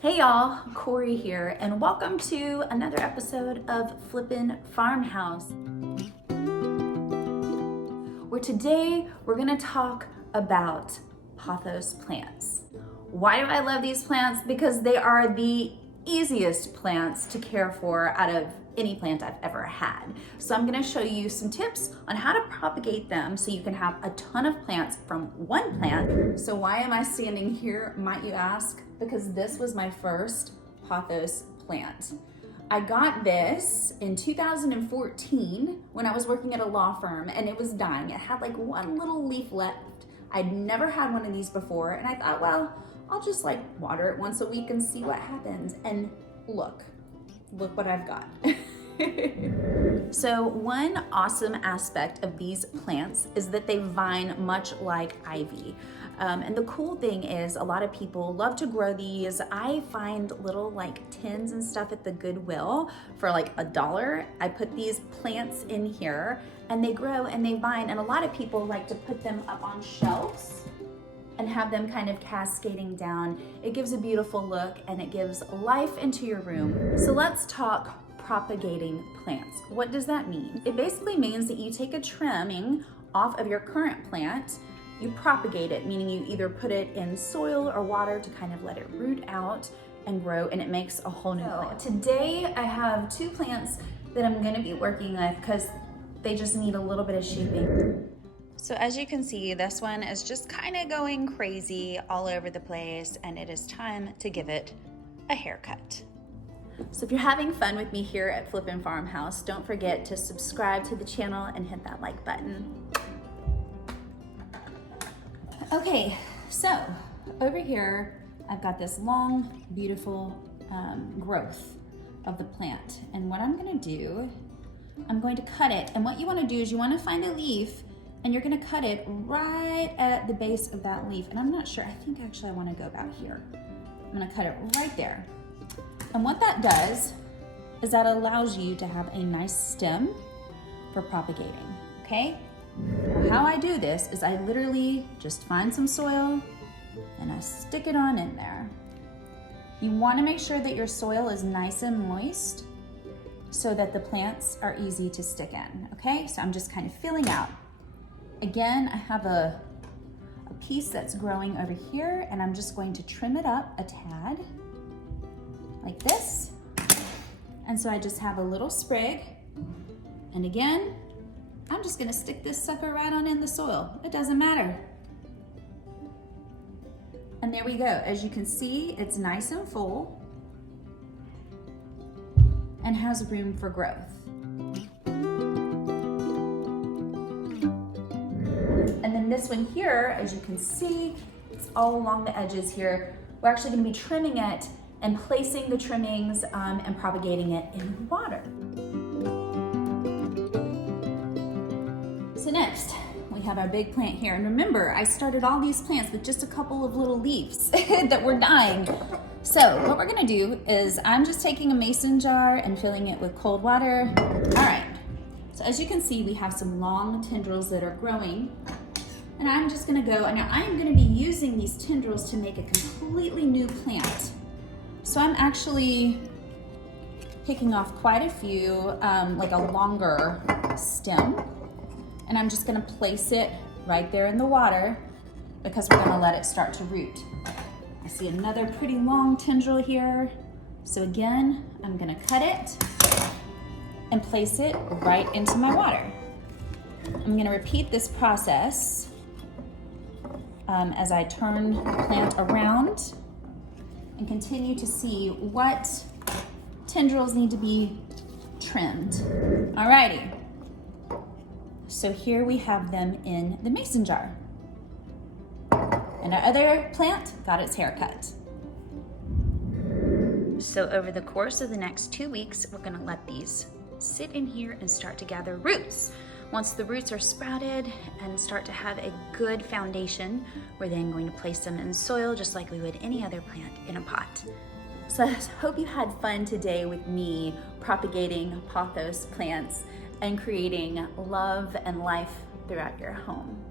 Hey y'all, Cori here, and welcome to another episode of Flippin Farmhouse, where today we're gonna talk about pothos plants. Why do I love these plants? Because they are the easiest plants to care for out of any plant I've ever had. So I'm gonna show you some tips on how to propagate them so you can have a ton of plants from one plant. So why am I standing here, might you ask? Because this was my first pothos plant. I got this in 2014 when I was working at a law firm, and it was dying. It had like one little leaf left. I'd never had one of these before, and I thought, well, I'll just like water it once a week and see what happens. And look what I've got. So one awesome aspect of these plants is that they vine much like ivy. And the cool thing is a lot of people love to grow these. I find little like tins and stuff at the Goodwill for like $1. I put these plants in here and they grow and they vine, and a lot of people like to put them up on shelves and have them kind of cascading down. It gives a beautiful look and it gives life into your room. So let's talk propagating plants. What does that mean? It basically means that you take a trimming off of your current plant, you propagate it, meaning you either put it in soil or water to kind of let it root out and grow, and it makes a whole new plant. Today I have two plants that I'm gonna be working with because they just need a little bit of shaping. So as you can see, this one is just kind of going crazy all over the place, and it is time to give it a haircut. So if you're having fun with me here at Flippin Farmhouse, don't forget to subscribe to the channel and hit that like button. Okay, so over here, I've got this long, beautiful growth of the plant. And what I'm gonna do, I'm going to cut it. And what you wanna do is you wanna find a leaf and you're gonna cut it right at the base of that leaf. And I'm not sure, I think actually I wanna go about here. I'm gonna cut it right there. And what that does is that allows you to have a nice stem for propagating, okay? How I do this is I literally just find some soil and I stick it on in there. You wanna make sure that your soil is nice and moist so that the plants are easy to stick in, okay? So I'm just kind of feeling out. Again, I have a piece that's growing over here, and I'm just going to trim it up a tad, like this. And so I just have a little sprig, and again, I'm just gonna stick this sucker right on in the soil. It doesn't matter. And there we go. As you can see, it's nice and full and has room for growth. And then this one here, as you can see, it's all along the edges here. We're actually gonna be trimming it and placing the trimmings and propagating it in water. So next, we have our big plant here. And remember, I started all these plants with just a couple of little leaves that were dying. So what we're gonna do is I'm just taking a mason jar and filling it with cold water. All right, so as you can see, we have some long tendrils that are growing. And I'm just gonna go, and now I'm gonna be using these tendrils to make a completely new plant. So I'm actually picking off quite a few, like a longer stem, and I'm just gonna place it right there in the water because we're gonna let it start to root. I see another pretty long tendril here. So again, I'm gonna cut it and place it right into my water. I'm gonna repeat this process as I turn the plant around and continue to see what tendrils need to be trimmed. Alrighty, so here we have them in the mason jar. And our other plant got its haircut. So over the course of the next 2 weeks, we're gonna let these sit in here and start to gather roots. Once the roots are sprouted and start to have a good foundation, we're then going to place them in soil just like we would any other plant in a pot. So I hope you had fun today with me propagating pothos plants and creating love and life throughout your home.